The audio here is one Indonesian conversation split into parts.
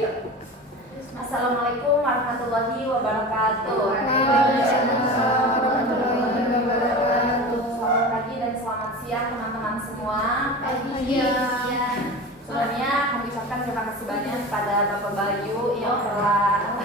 Assalamualaikum warahmatullahi wabarakatuh. Selamat pagi dan selamat siang teman-teman semua. Sebelumnya kami ucapkan terima kasih banyak kepada Bapak Bayu yang telah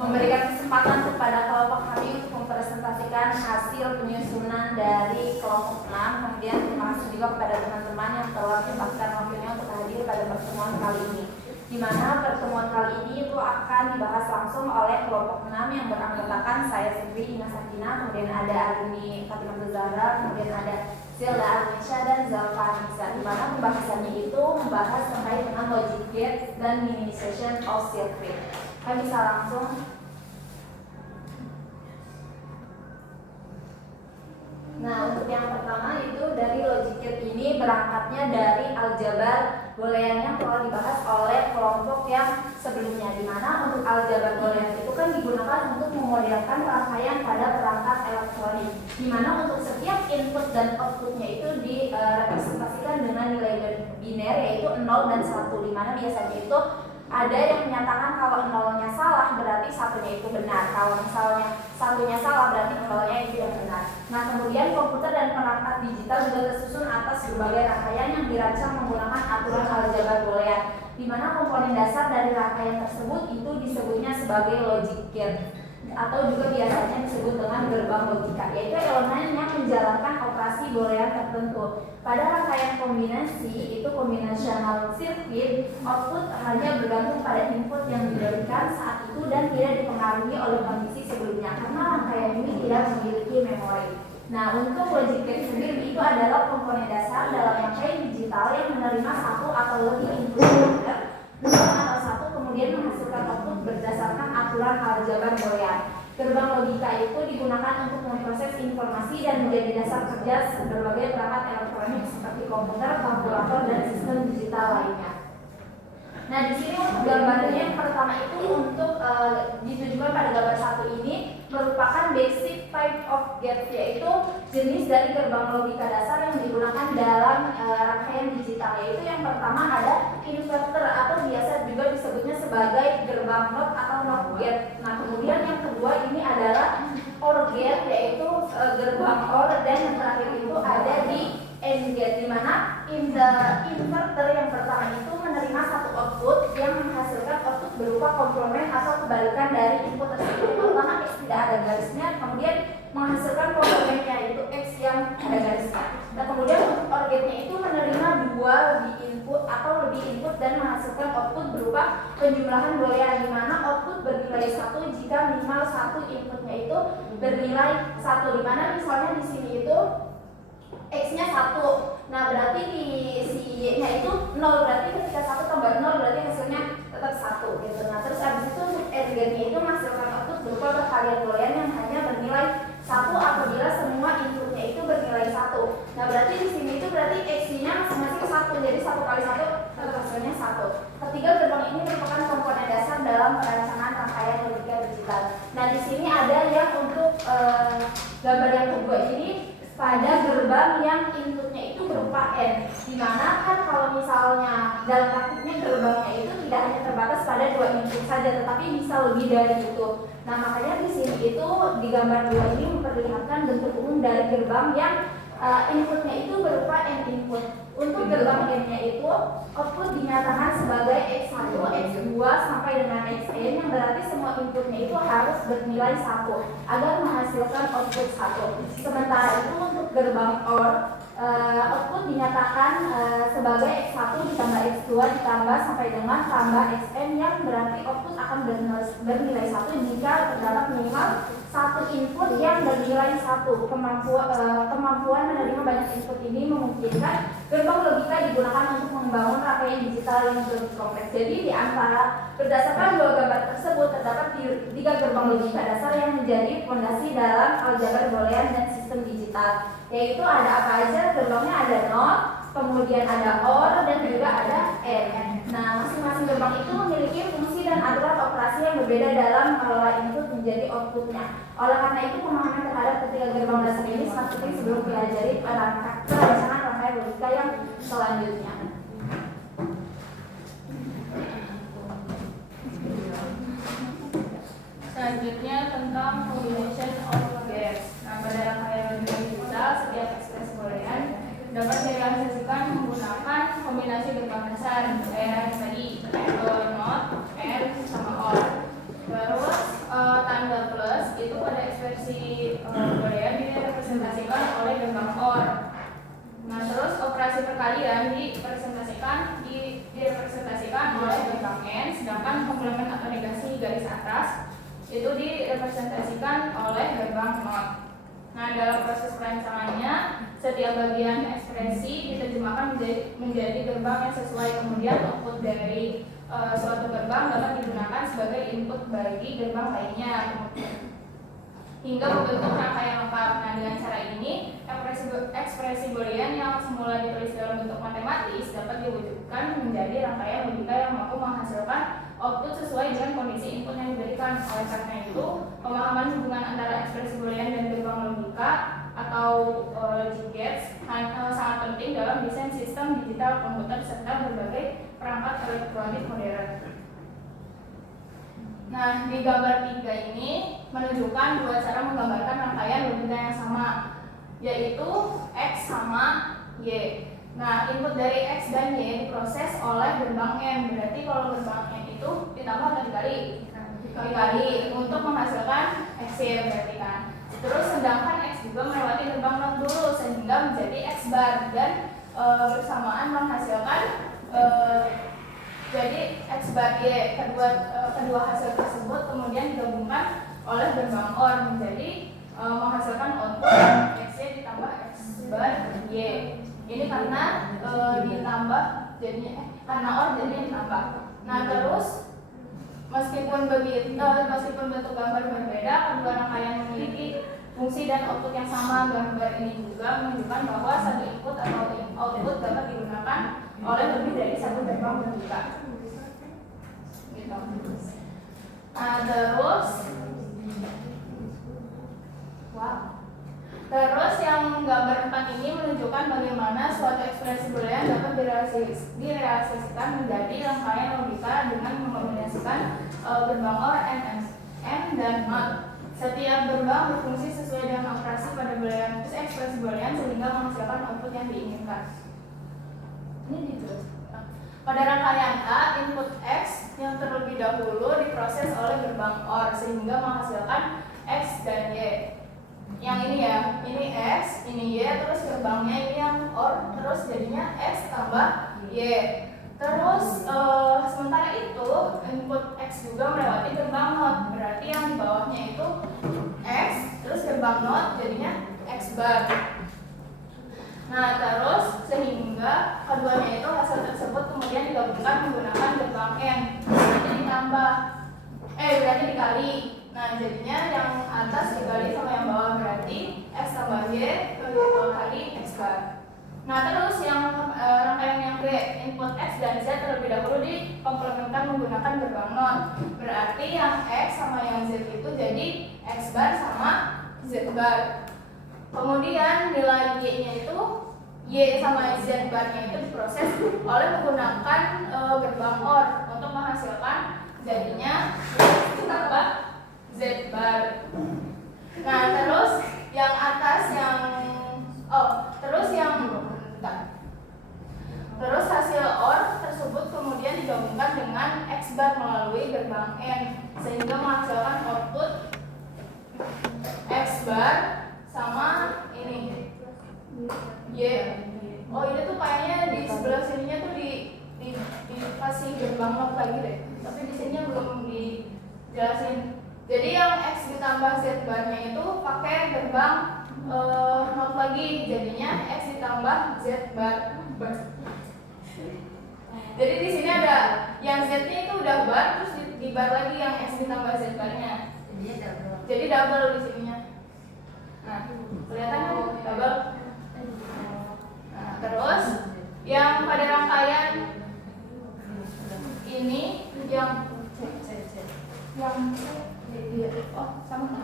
memberikan kesempatan kepada kelompok kami untuk mempresentasikan hasil penyusunan dari kelompok 6. Kemudian terima kasih juga kepada teman-teman yang telah menyempatkan waktunya untuk hadir pada pertemuan kali ini, di mana pertemuan kali ini itu akan dibahas langsung oleh kelompok 6 yang beranggotakan saya sendiri, Ina Sakina, kemudian ada Aruni Fatimah Zahra, kemudian ada Zilda Arnisha dan Zalfa Nisa, di mana pembahasannya itu membahas terkait dengan logic gate dan minimization of circuit. Kami bisa langsung. Nah, untuk yang pertama itu dari logic gate ini berangkatnya dari aljabar boolean yang telah dibahas oleh kelompok yang sebelumnya, di mana untuk aljabar boolean itu kan digunakan untuk memodelkan rangkaian pada perangkat elektronik, di mana untuk setiap input dan outputnya itu direpresentasikan dengan nilai biner yaitu 0 dan 1, di mana biasanya itu ada yang menyatakan kalau nolnya salah berarti satunya itu benar, kalau misalnya satunya salah berarti nolnya itu tidak benar. Nah, kemudian komputer dan perangkat digital juga tersusun atas berbagai rangkaian yang dirancang menggunakan aturan aljabar boolean, di mana komponen dasar dari rangkaian tersebut itu disebutnya sebagai logic gate atau juga biasanya disebut dengan gerbang logika, yaitu elemen yang menjalankan operasi boolean tertentu. Pada rangkaian kombinasi itu combinational circuit, output hanya bergantung pada input yang diberikan saat itu dan tidak dipengaruhi oleh kondisi sebelumnya karena rangkaian ini tidak memiliki memori. Nah, untuk logic gate sendiri itu adalah komponen dasar dalam rangkaian digital yang menerima satu atau lebih input komputer, bukan atau satu, kemudian menghasilkan output berdasarkan aturan aljabar boolean. Gerbang logika itu digunakan untuk memproses informasi dan menjadi dasar kerja berbagai perangkat elektronik seperti komputer, kalkulator, dan sistem digital lainnya. Nah, di sini untuk gambarnya yang pertama itu untuk ditujukan pada gambar satu ini merupakan basic type of gate, yaitu jenis dari gerbang logika dasar yang digunakan dalam rangkaian digital, yaitu yang pertama ada inverter atau biasa juga disebutnya sebagai gerbang NOT atau NOT gate. Nah, kemudian yang kedua ini adalah OR gate, yaitu gerbang OR, dan yang terakhir itu ada di AND gate, di mana inverter yang pertama itu menerima satu output yang menghasilkan output berupa komplement atau kebalikan dari input tersebut, terutama X tidak ada garisnya, kemudian menghasilkan komplementnya yaitu X yang ada garisnya. Nah, kemudian untuk OR gate-nya itu menerima dua lebih input atau lebih input dan menghasilkan output berupa penjumlahan boolean, di mana output bernilai 1 jika minimal satu inputnya itu bernilai 1, di mana misalnya di sini itu X-nya 1. Nah, berarti di si Y-nya itu 0, berarti ketika 1 tambah 0 berarti hasilnya tetap 1 gitu. Nah, terus habis itu untuk AND gate-nya itu menghasilkan output berupa perkalian boolean yang hanya bernilai 1 apabila semua inputnya itu bernilai 1. Nah, berarti di sini itu berarti X-nya masing-masing 1, jadi 1 kali 1 tetap hasilnya 1. Ketiga, gerbang ini merupakan komponen dasar dalam perancangan rangkaian logika digital. Nah, di sini ada yang untuk gambar yang kedua ini pada gerbang yang inputnya itu berupa N, di mana kan kalau misalnya dalam praktiknya gerbangnya itu tidak hanya terbatas pada 2 input saja, tetapi bisa lebih dari itu. Nah, makanya di sini itu di gambar 2 ini memperlihatkan bentuk umum dari gerbang yang inputnya itu berupa N input. Untuk gerbang N-nya itu output dinyatakan sebagai X1, X2 sampai dengan Xn, yang berarti semua inputnya itu harus bernilai 1 agar menghasilkan output 1. Sementara itu untuk gerbang OR output dinyatakan sebagai X1 ditambah X2 ditambah sampai dengan tambah Xn, yang berarti output akan bernilai 1 jika terdapat minimal satu input yang bernilai 1. Kemampuan menerima banyak input ini memungkinkan gerbang logika digunakan untuk membangun rangkaian digital yang lebih kompleks. Jadi di antara berdasarkan dua gambar tersebut terdapat 3 gerbang logika dasar yang menjadi fondasi dalam aljabar boolean dan sistem digital. Yaitu ada apa aja? Gerbangnya ada NOT, kemudian ada OR, dan juga ada AND. Nah, masing-masing gerbang itu memiliki fungsi dan aturan operasi yang berbeda dalam mengelola input menjadi outputnya. Oleh karena itu, pemahaman terhadap ketiga gerbang dasar ini sangat penting sebelum pelajari perancangan rangkaian logika yang selanjutnya. selanjutnya tentang combination of gaps. Nah, pada rangkaian logika digital, setiap ekspresi boolean dapat direalisasikan menggunakan kombinasi gerbang dasar yang tadi not, and, sama or. Terus tanda plus itu pada ekspresi boolean direpresentasikan oleh gerbang or. Nah, terus operasi perkalian direpresentasikan oleh gerbang n, sedangkan komplement atau negasi garis atas itu direpresentasikan oleh gerbang not. Nah, dalam proses perancangannya, setiap bagian ekspresi diterjemahkan menjadi gerbang yang sesuai, kemudian output dari suatu gerbang dapat digunakan sebagai input bagi gerbang lainnya hingga membentuk rangkaian lengkap. Nah, dengan cara ini ekspresi boolean yang semula ditulis dalam bentuk matematis dapat diwujudkan menjadi rangkaian logika yang mampu menghasilkan output sesuai dengan kondisi input yang diberikan. Oleh karena itu, pemahaman hubungan antara ekspresi boolean dan gerbang logika atau logic gates sangat penting dalam desain sistem digital komputer serta berbagai perangkat elektronik modern. Nah, di gambar 3 ini menunjukkan dua cara menggambarkan rangkaian logika yang sama, yaitu X sama Y. Nah, input dari X dan Y diproses oleh gerbang N. Berarti kalau gerbang N itu ditambah atau dikali untuk menghasilkan X-Y berarti kan. Terus sedangkan X juga melewati gerbang not dulu sehingga menjadi X bar dan bersamaan menghasilkan jadi X bar Y. Kedua hasil tersebut kemudian digabungkan oleh gerbang OR menjadi menghasilkan output X-Y ditambah X bar Y. Ini karena ditambah jadinya karena OR jadinya ditambah. Nah, terus meskipun bentuk gambar berbeda, kedua rangkaian memiliki fungsi dan output yang sama. Gambar ini juga menunjukkan bahwa satu input atau output dapat digunakan oleh lebih dari satu gerbang logika. Gitu. Nah, terus yang gambar 4 ini menunjukkan bagaimana suatu ekspresi boolean dapat direalisasikan menjadi rangkaian logika dengan mengombinasikan gerbang OR, and, dan not. Setiap gerbang berfungsi sesuai dengan operasi pada ekspresi boolean sehingga menghasilkan output yang diinginkan. Ini ditulis. Pada rangkaian A, input X yang terlebih dahulu diproses oleh gerbang OR sehingga menghasilkan X dan Y. Yang ini ya, ini X, ini Y, terus gerbangnya ini yang OR, terus jadinya X tambah Y. Terus sementara itu input X juga melewati gerbang not, berarti yang di bawahnya itu X, terus gerbang not jadinya X bar. Nah, terus sehingga keduanya itu hasil tersebut kemudian digabungkan menggunakan gerbang N, berarti dikali. Nah, jadinya yang atas dikali sama yang bawah, berarti X tambah Y kali X bar. Nah, terus yang rangkaian yang B, input X dan Z terlebih dahulu dikomplementkan menggunakan gerbang not. Berarti yang X sama yang Z itu jadi X bar sama Z bar. Kemudian nilai Y-nya itu Y sama Z bar-nya itu diproses oleh menggunakan gerbang OR untuk menghasilkan jadinya tambah Z bar. Nah, terus yang atas terus hasil OR tersebut kemudian digabungkan dengan X bar melalui gerbang N sehingga menghasilkan output X bar sama ini Y. Oh, ini tuh kayaknya di sebelah sininya tuh dikasih gerbang not lagi deh. Tapi di sininya belum dijelasin. Jadi yang X ditambah Z bar-nya itu pakai gerbang not lagi, jadinya X ditambah Z bar. Jadi di sini ada yang Z-nya itu udah bar, terus di bar lagi yang X ditambah Z bar-nya. Jadi double di sininya. Nah, kelihatan kan double. Nah, terus yang pada rangkaian ini yang sama.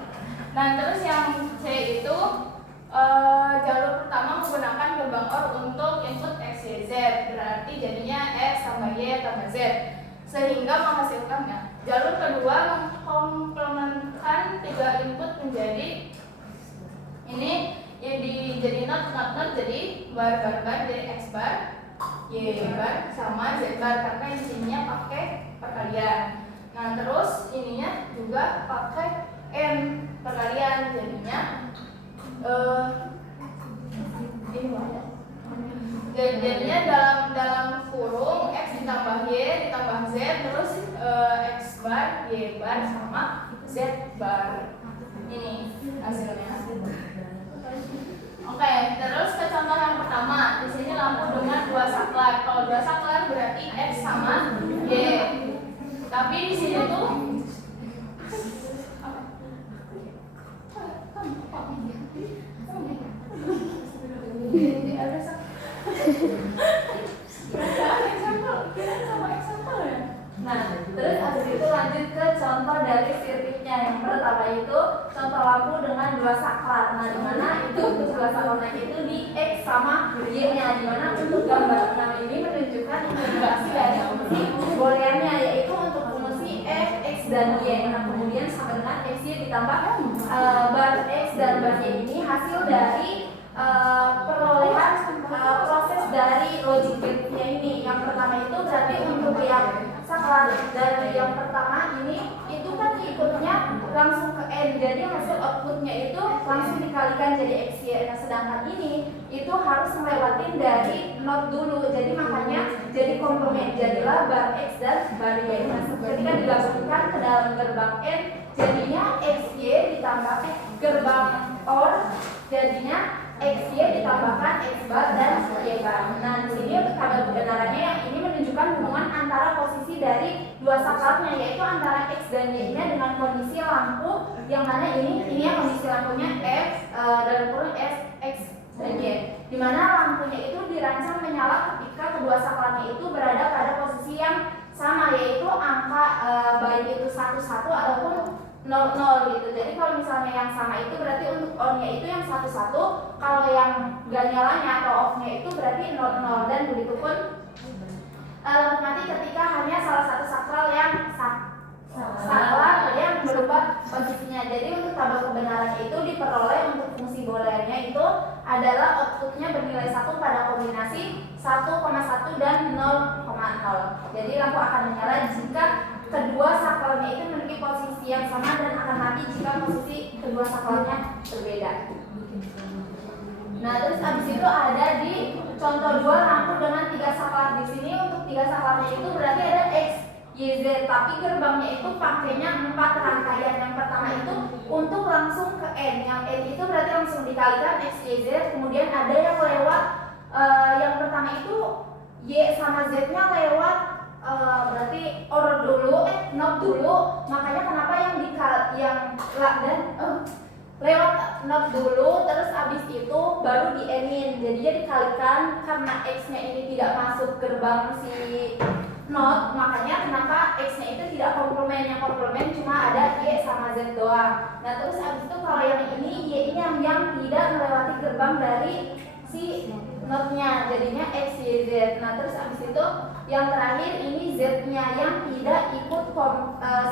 Nah, terus yang C itu jalur pertama menggunakan gerbang OR untuk input X, Y, Z. Berarti jadinya X tambah Y tambah Z. sehingga menghasilkannya. Jalur kedua mengkomplementkan 3 input menjadi ini yang jadi not jadi bar jadi x bar, y bar sama z bar karena di sininya pakai perkalian. Nah, terus ininya juga pakai n perkalian jadinya ini banyak. Jadinya dalam kurung x ditambah y ditambah z terus x bar, y bar sama z bar. Ini hasilnya. Oke, terus ke contoh yang pertama. Di sini lampu dengan 2 saklar. Kalau 2 saklar berarti x sama y. Tapi di sini tuh Nah, terus habis itu lanjut ke contoh dari sirkuitnya. Yang pertama itu contoh lampu dengan 2 saklar. Nah, dimana itu 2 saklarnya itu di x sama y-nya. Dimana untuk gambar 6 ini menunjukkan integrasi dari fungsi booleannya, yaitu untuk fungsi f, x dan y. Nah, kemudian sama dengan x y ditambah bar x dan bar y ini hasil dari perolehan proses dari logic gate-nya ini. Yang pertama itu berarti untuk yang saklar dari yang pertama ini itu kan inputnya langsung ke n, jadi hasil outputnya itu langsung dikalikan jadi x y. Nah, sedangkan ini itu harus melewatin dari not dulu, jadi makanya jadi komplement, jadilah bar x dan bar y. Nah, ketika digabungkan ke dalam gerbang n jadinya x y ditambah gerbang or jadinya x y ditambahkan x bar dan y bar. Nah, di sini untuk tabel kebenarannya yang ini menunjukkan hubungan antara posisi dari 2 saklarnya, yaitu antara x dan y-nya dengan kondisi lampu yang mana ini yang kondisi lampunya f dalam kurung s, x dan y. Di mana lampunya itu dirancang menyala ketika kedua saklarnya itu berada pada posisi yang sama, yaitu angka baik itu 11 ataupun 00 gitu. Jadi kalau misalnya yang sama itu berarti untuk on-nya itu yang 11, kalau yang gak nyalanya atau off-nya itu berarti 00, dan begitupun lampu mati ketika hanya salah satu saklar yang berubah posisinya. Jadi untuk tabel kebenarannya itu diperoleh untuk fungsi booleannya itu adalah outputnya bernilai 1 pada kombinasi 1,1 dan 0,0. Jadi lampu akan menyala jika kedua saklarnya itu memiliki posisi yang sama dan akan mati jika posisi kedua saklarnya berbeda. Nah, terus abis itu ada di contoh 2 lampu dengan 3 saklar. Di sini untuk 3 saklarnya itu berarti ada x, y, z, tapi gerbangnya itu pakainya 4 rangkaian. Yang pertama itu untuk langsung ke n, yang n itu berarti langsung dikalikan x, y, z. Kemudian ada yang lewat yang pertama itu y sama z-nya lewat berarti or dulu, not dulu. Makanya kenapa lewat not dulu, terus abis itu baru di n-in. Jadinya dikalikan karena x-nya ini tidak masuk gerbang si not, makanya kenapa x-nya itu tidak komplement. Yang komplement cuma ada y sama z doang. Nah, terus abis itu kalau yang ini y-nya yang tidak melewati gerbang dari si not-nya, jadinya x, y, z. Nah, terus abis itu yang terakhir ini z-nya yang tidak ikut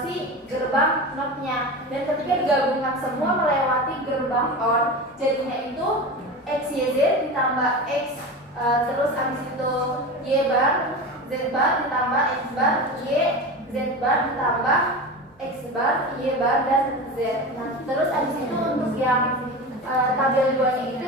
si gerbang not-nya. Dan ketika digabungkan semua melewati gerbang or, jadinya itu x, y, z ditambah x, terus abis itu y bar, z bar ditambah x bar, y, z bar ditambah x bar, y bar, dan z. Nah, terus abis itu untuk yang tabel 2-nya itu,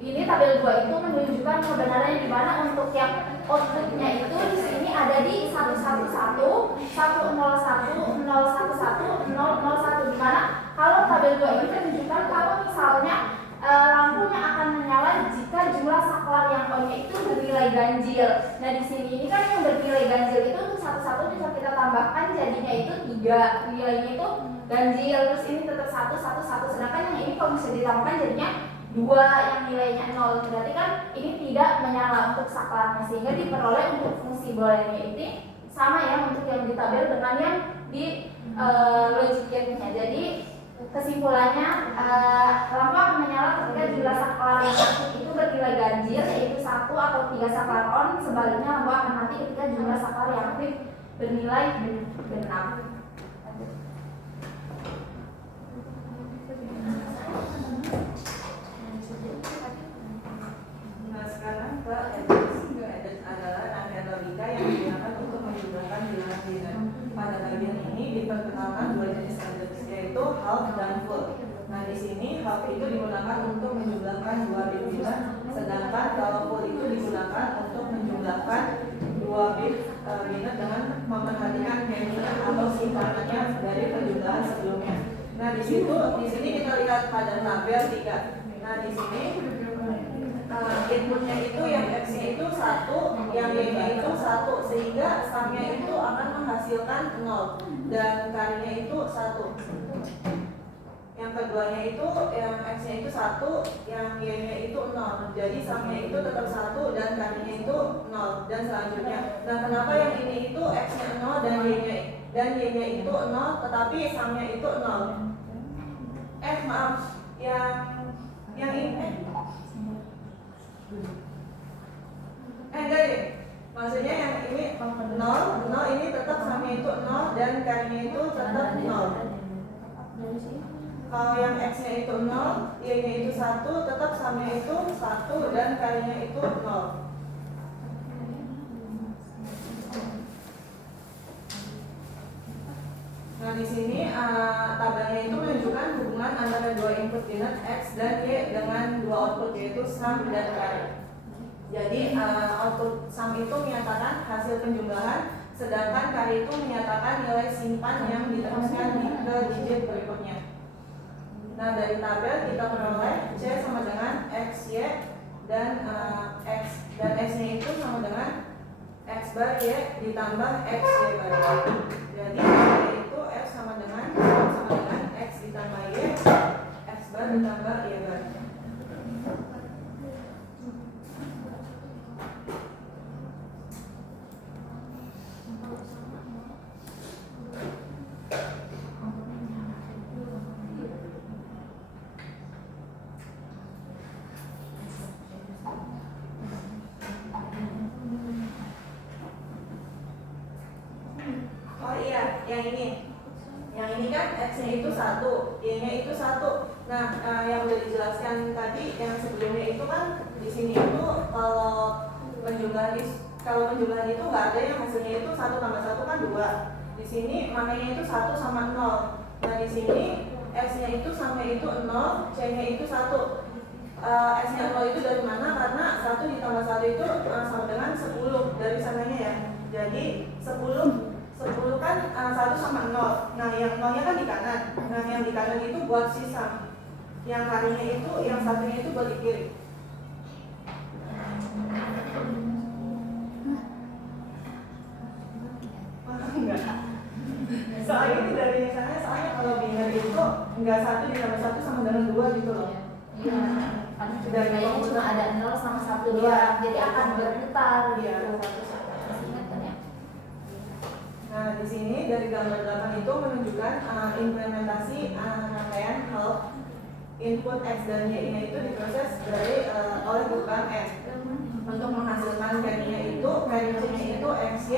ini tabel 2 itu menunjukkan kebenarannya, di mana untuk yang outputnya itu di sini ada di 111, 101, 011, 001, di mana kalau tabel 2 ini menunjukkan kalau misalnya lampunya akan menyala jika jumlah saklar yang on-nya itu bernilai ganjil. Nah, di sini ini kan yang bernilai ganjil itu untuk 11 bisa kita tambahkan jadinya itu 3, nilainya itu ganjil. Terus ini tetap 1, 1, 1, sedangkan yang ini kalau bisa ditambahkan jadinya 2 yang nilainya 0, berarti kan ini tidak menyala untuk saklarnya, sehingga diperoleh untuk fungsi booleannya ini sama ya untuk yang di tabel dengan yang di logic gate-nya. Jadi kesimpulannya lampu akan menyala ketika jumlah saklar yang aktif itu bernilai ganjil, yaitu 1 atau 3 saklar on. Sebaliknya lampu akan mati ketika jumlah saklar yang aktif bernilai genap. Nah sekarang ke edit adalah rangkaian logika yang digunakan untuk menjumlahkan bilangan binat. Pada bagian ini diperkenalkan dua jenis edit, yaitu half dan full. Nah di sini half itu digunakan untuk menjumlahkan dua bit binat, sedangkan kalau full itu digunakan untuk menjumlahkan dua bit binat dengan memperhatikan keynya atau simpanannya dari penjumlahan sebelumnya. Nah di sini kita lihat pada tabel 3. Nah di sini inputnya itu yang X-nya itu 1, yang Y-nya itu 1, sehingga sumnya itu akan menghasilkan 0 dan carry-nya itu 1. Yang keduanya itu yang X-nya itu 1, yang Y-nya itu 0. Jadi sumnya itu tetap 1 dan carry-nya itu 0 dan selanjutnya. Nah, kenapa yang ini itu X-nya 0 dan Y-nya itu 0 tetapi sumnya itu 0? Maaf, yang ini enggak deh. Maksudnya yang ini 0 ini tetap sumnya itu 0 dan carry-nya itu tetap 0. Kalau yang X-nya itu 0, Y-nya itu 1, tetap sumnya itu 1 dan carry-nya itu 0. Nah di sini tabelnya itu menunjukkan hubungan antara dua input binat X dan Y dengan dua output, yaitu sum dan carry. Jadi output sum itu menyatakan hasil penjumlahan, sedangkan carry itu menyatakan nilai simpan yang diteruskan ke digit berikutnya. Nah dari tabel kita peroleh C sama dengan XY dan X dan X-nya itu sama dengan X bar Y ditambah XY bar. Jadi itu X sama dengan X ditambah Y, X bar ditambah Y bar. Yang ini kan X-nya itu 1, Y-nya itu 1. Nah, yang udah dijelaskan tadi yang sebelumnya itu kan di sini itu kalau penjumlahan itu nggak ada yang hasilnya itu 1 tambah 1 kan 2. Di sini makanya itu 1 sama 0. Nah, di sini X-nya itu sama itu 0, C-nya itu 1. X-nya 0 itu dari mana? Karena 1 ditambah 1 itu sama dengan 10 dari sananya ya. Jadi 10 kan 1 sama 0. Nah yang 0 nya kan di kanan. Nah yang di kanan itu buat sisa. Yang carry-nya itu, yang satunya itu buat di kiri. Enggak. Soalnya ini dari misalnya kalau binary itu enggak 1 ditambah 1 sama dengan 2 gitu loh. Iya. Dari cuma ada 0 sama 1 doang. Jadi akan berputar gitu. Nah, di sini dari gambar 8 itu menunjukkan implementasi rangkaian half. Input X dan Y-nya itu diproses oleh program N untuk menghasilkan carry-nya itu XY.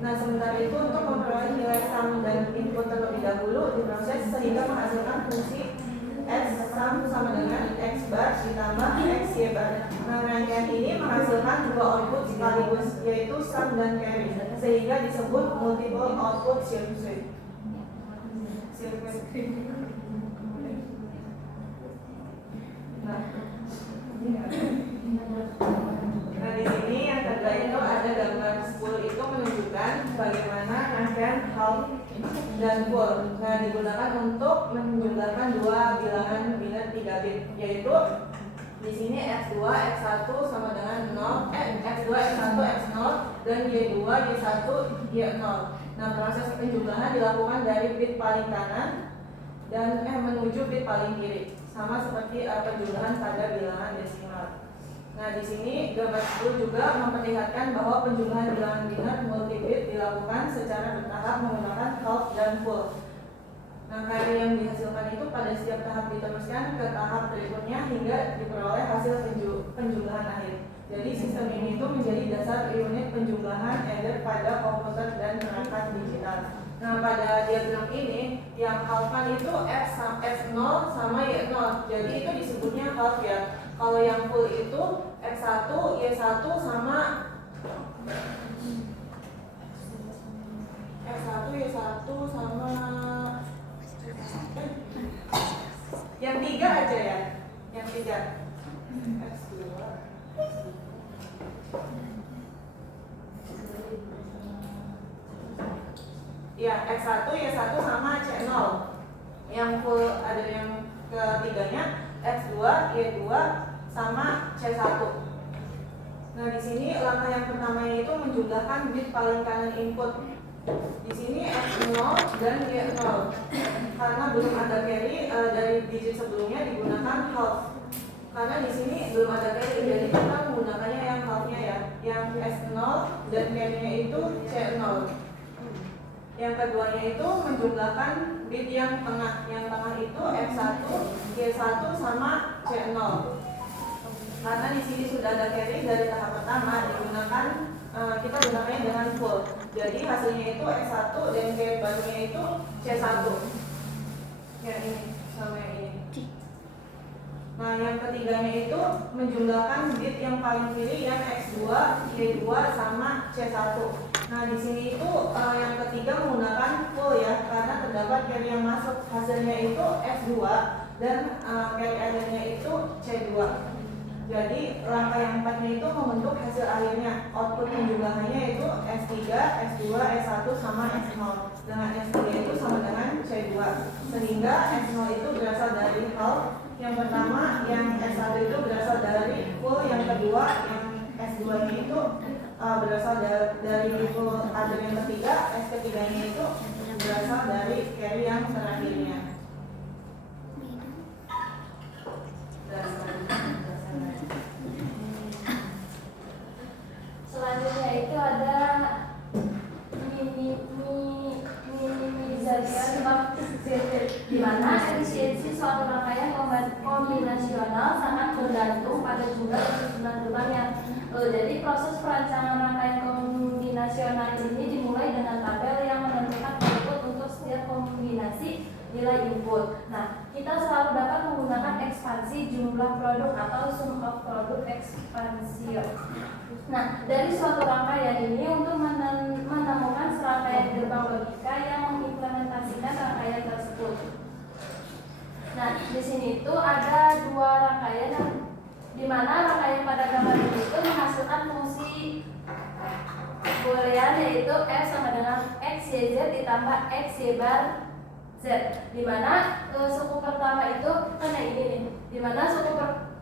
Nah, sementara itu untuk memperoleh nilai sum dan input terlebih dahulu diproses sehingga menghasilkan fungsi X sum sama dengan X bar ditambah XY bar. Nah, rangkaian ini menghasilkan dua output sekaligus, yaitu sum dan carry, sehingga disebut multiple output circuit. Nah, di sini yang kedua itu ada gambar 10 itu menunjukkan bagaimana rangkaian half dan full. Nah, digunakan untuk menjumlahkan dua bilangan binat 3 bit, yaitu di sini X2, X1 sama dengan 0, X2, X1, X0 dan Y2, Y1, Y0. Nah, proses penjumlahan dilakukan dari bit paling kanan dan menuju bit paling kiri, sama seperti penjumlahan pada bilangan desimal. Nah, di sini gambar 10 juga memperlihatkan bahwa penjumlahan bilangan binat multibit dilakukan secara bertahap menggunakan half dan full. Nah, carry yang dihasilkan itu pada setiap tahap diteruskan ke tahap berikutnya hingga diperoleh hasil penjumlahan akhir. Jadi sistem ini itu menjadi dasar unit penjumlahan either pada komputer dan perangkat Nah, pada diagram ini yang halfan itu X0 sama Y0. Jadi itu disebutnya half ya. Kalau yang full itu X1, Y1 sama X1, Y1 sama yang 3 aja ya. Yang 3 X2. Ya, X1, Y1 sama C0. Yang full ada yang ketiganya X2, Y2 sama C1. Nah, di sini langkah yang pertamanya itu menjumlahkan bit paling kanan input. Di sini X0 dan Y0. Karena belum ada carry dari digit sebelumnya digunakan half. Karena di sini belum ada carry, jadi kita menggunakannya yang halfnya ya. Yang S0 dan carry-nya itu C0. Yang keduanya itu menjumlahkan bit yang tengah. Yang tengah itu X1, Y1 sama C0. Karena di sini sudah ada carry dari tahap pertama digunakan, kita gunakannya dengan full. Jadi hasilnya itu X1 dan carry barunya itu C1. Yang ini sama yang ini. Nah, yang ketiganya itu menjumlahkan bit yang paling kiri yang X2, Y2 sama C1. Nah, di sini itu yang ketiga menggunakan full ya, karena terdapat carry yang masuk. Hasilnya itu X2 dan carry akhirnya itu C2. Jadi langkah yang empatnya itu membentuk hasil akhirnya. Output penjumlahannya itu S3, S2, S1 sama S0. Dengan S3 itu sama dengan C2. Sehingga S0 itu berasal dari half. Yang pertama, yang S1 itu berasal dari full. Yang kedua, yang S2-nya itu berasal dari full. Ada yang ketiga, S ketiganya itu berasal dari carry yang terakhirnya. Selanjutnya itu ada minimalisasi di mana efisiensi suatu rangkaian kombinasional sangat bergantung pada jumlah dan susunan gerbangnya. Jadi proses perancangan rangkaian kombinasional ini dimulai dengan tabel yang menentukan output untuk setiap kombinasi nilai input. Nah, kita selalu dapat menggunakan ekspansi jumlah produk atau sum of product expansion. Nah, dari suatu rangkaian ini untuk menemukan serangkaian gerbang logika yang mengimplementasikan rangkaian tersebut. Nah, di sini itu ada dua rangkaian di mana rangkaian pada gambar ini itu menghasilkan fungsi boolean yaitu f sama dengan x y z ditambah x y bar z, di mana suku pertama itu ini nih, di mana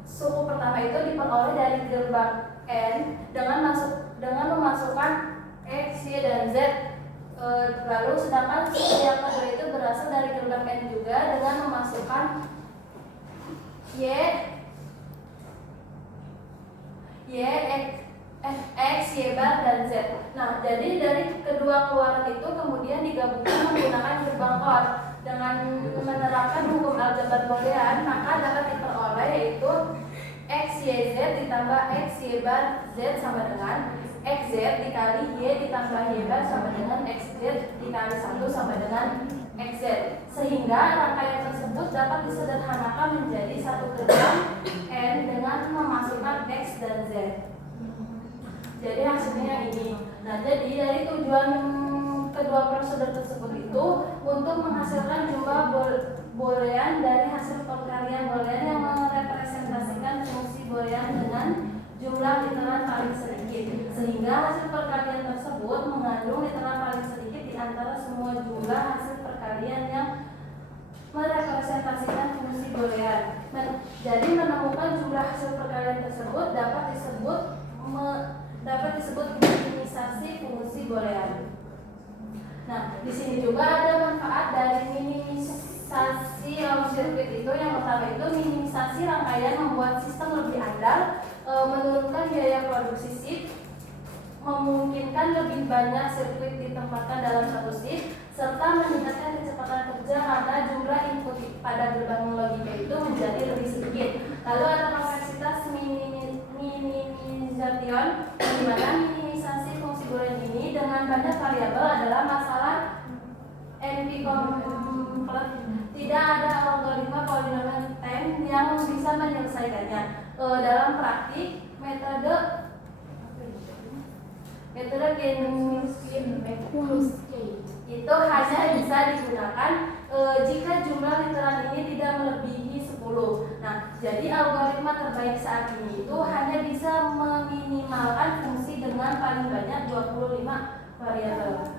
suku pertama itu diperoleh dari gerbang n dengan memasukkan x, y dan z. Lalu sedangkan suku yang kedua itu berasal dari gerbang n juga dengan memasukkan y, x, y bar dan z. Nah, jadi dari kedua keluaran itu kemudian digabungkan menggunakan gerbang OR. Dengan menerapkan hukum aljabar boolean, maka dapat diperoleh yaitu x, y, z ditambah x, y bar z sama dengan x, z dikali y ditambah y bar sama dengan x, z dikali 1 sama dengan x, z. Sehingga rangkaian tersebut dapat disederhanakan menjadi satu gerbang n dengan memasukkan x dan z. Jadi hasilnya ini. Nah, jadi dari tujuan kedua prosedur tersebut itu untuk menghasilkan jumlah boolean dari hasil perkalian boolean yang merepresentasikan fungsi boolean dengan jumlah literal paling sedikit, sehingga hasil perkalian tersebut mengandung literal paling sedikit di antara semua jumlah hasil perkalian yang merepresentasikan fungsi boolean. Jadi menemukan jumlah hasil perkalian tersebut dapat disebut minimisasi fungsi boolean. Nah, di sini juga ada manfaat dari minimisasi sirkuit itu. Yang pertama itu minimisasi rangkaian membuat sistem lebih andal, menurunkan biaya produksi SIP, memungkinkan lebih banyak sirkuit ditempatkan dalam satu SIP, serta meningkatkan kecepatan kerja karena jumlah input pada gerbang logika itu menjadi lebih sedikit. Lalu ada kompleksitas minimization, di mana minimisasi fungsi boolean ini dengan banyak variabel adalah masalah tidak ada algoritma polinomial time yang bisa menyelesaikannya. Dalam praktik, metode Gaussian itu hanya bisa digunakan jika jumlah literal ini tidak melebihi 10. Nah, jadi algoritma terbaik saat ini itu hanya bisa meminimalkan fungsi dengan paling banyak 25 variabel.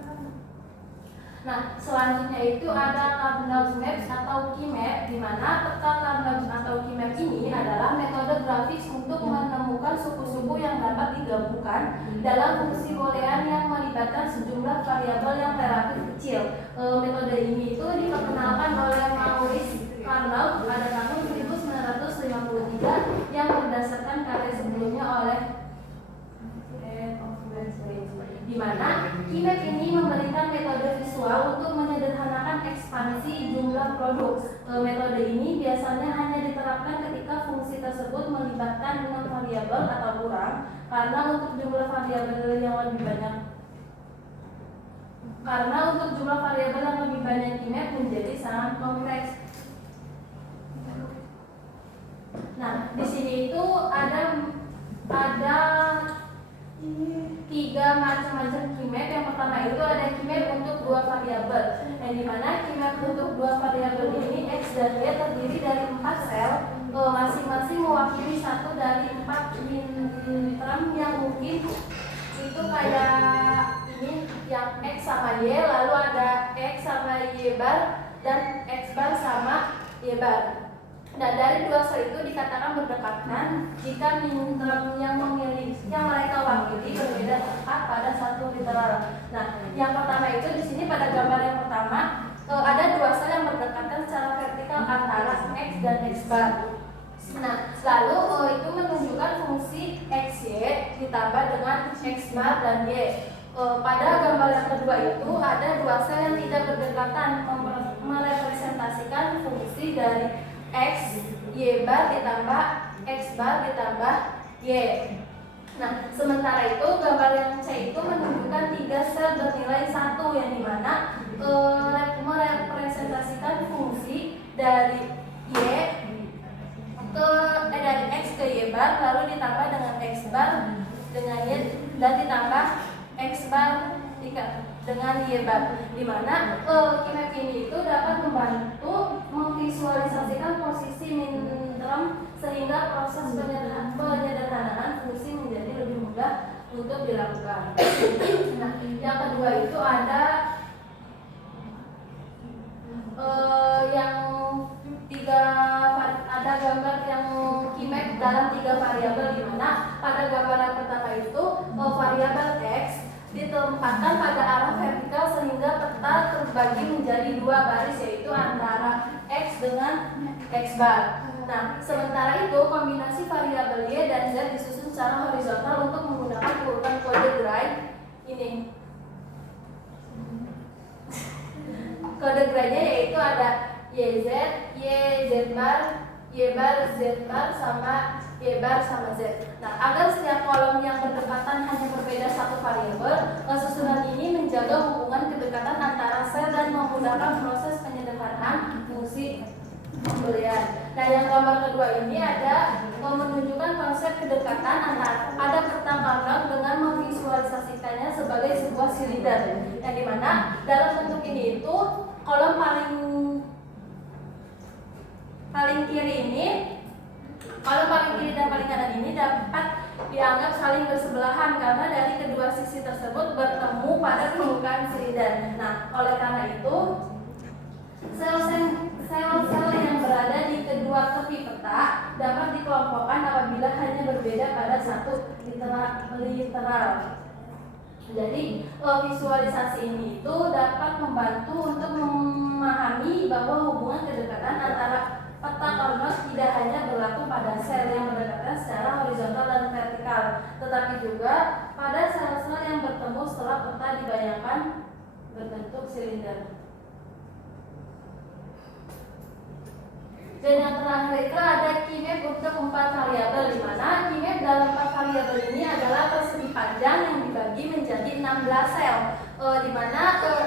Nah, selanjutnya itu ada Karnaugh Maps atau Keymap, di mana peta Karnaugh atau Keymap ini adalah metode grafis untuk menemukan suku-suku yang dapat digabungkan dalam fungsi boolean yang melibatkan sejumlah variabel yang relatif kecil. Metode ini itu diperkenalkan oleh Maurice Karnaugh pada tahun 1953 yang berdasarkan karya sebelumnya oleh di mana Keymap ini memberikan metode visual untuk menyederhanakan ekspansi jumlah produk. Metode ini biasanya hanya diterapkan ketika fungsi tersebut melibatkan 6 variabel atau kurang, karena untuk jumlah variabel yang lebih banyak Keymap menjadi sangat kompleks. Nah, di sini itu ada 3 macam-macam Keymap. Yang pertama itu ada Keymap untuk 2 variabel, yang dimana Keymap untuk 2 variabel ini X dan Y terdiri dari 4 sel, masing-masing mewakili satu dari 4 term yang mungkin itu kayak ini yang X sama Y, lalu ada X sama Y bar dan X bar sama Y bar. Nah, dari 2 sel itu dikatakan berdekatan jika minterm yang mereka wakili berbeda tepat pada satu literal. Nah, yang pertama itu di sini pada gambar yang pertama ada 2 sel yang berdekatan secara vertikal antara X dan X bar. Nah, lalu itu menunjukkan fungsi XY ditambah dengan X bar dan Y. Pada gambar yang kedua itu ada 2 sel yang tidak berdekatan merepresentasikan fungsi dari X, Y bar ditambah X bar ditambah Y. Nah, sementara itu gambar yang C itu menunjukkan 3 sel bernilai 1, yang dimana merepresentasikan fungsi dari dari X ke Y bar, lalu ditambah dengan X bar dengan Y dan ditambah X bar dengan Y bar, di mana Keymap ini itu dapat membantu memvisualisasikan posisi minterm sehingga proses penyederhanaan fungsi menjadi lebih mudah untuk dilakukan. Nah, yang kedua itu ada ada gambar yang Keymap dalam 3 variabel, di mana pada gambar yang pertama itu variabel X ditempatkan pada arah vertikal sehingga peta terbagi menjadi 2 baris, yaitu antara X dengan X bar. Nah, sementara itu kombinasi variabel Y dan Z disusun secara horizontal untuk menggunakan urutan kode Gray ini. Kode Gray-nya yaitu ada YZ, YZ bar, Y bar, Z bar sama Y bar sama Z. Nah, agar setiap kolom yang berdekatan hanya berbeda 1 variabel, susunan ini menjaga hubungan kedekatan antara sel dan memudahkan proses penyederhanaan fungsi boolean. Nah, yang gambar kedua ini ada menunjukkan konsep kedekatan antara pada peta Karnaugh dengan memvisualisasikannya sebagai sebuah silinder, yang dimana dalam bentuk ini itu kolom paling kiri dan paling kanan ini dapat dianggap saling bersebelahan karena dari kedua sisi tersebut bertemu pada permukaan silinder. Nah, oleh karena itu sel-sel yang berada di kedua tepi peta dapat dikelompokkan apabila hanya berbeda pada satu literal. Jadi visualisasi ini itu dapat membantu untuk memahami bahwa hubungan kedekatan antara peta Karnaugh tidak hanya berlaku pada sel yang berdekatan secara horizontal dan vertikal, tetapi juga pada sel-sel yang bertemu setelah peta dibayangkan berbentuk silinder. Dan yang terakhir itu ada Keymap untuk 4 variabel, di mana Keymap dalam 4 variabel ini adalah persegi panjang yang dibagi menjadi 16 sel, di mana 16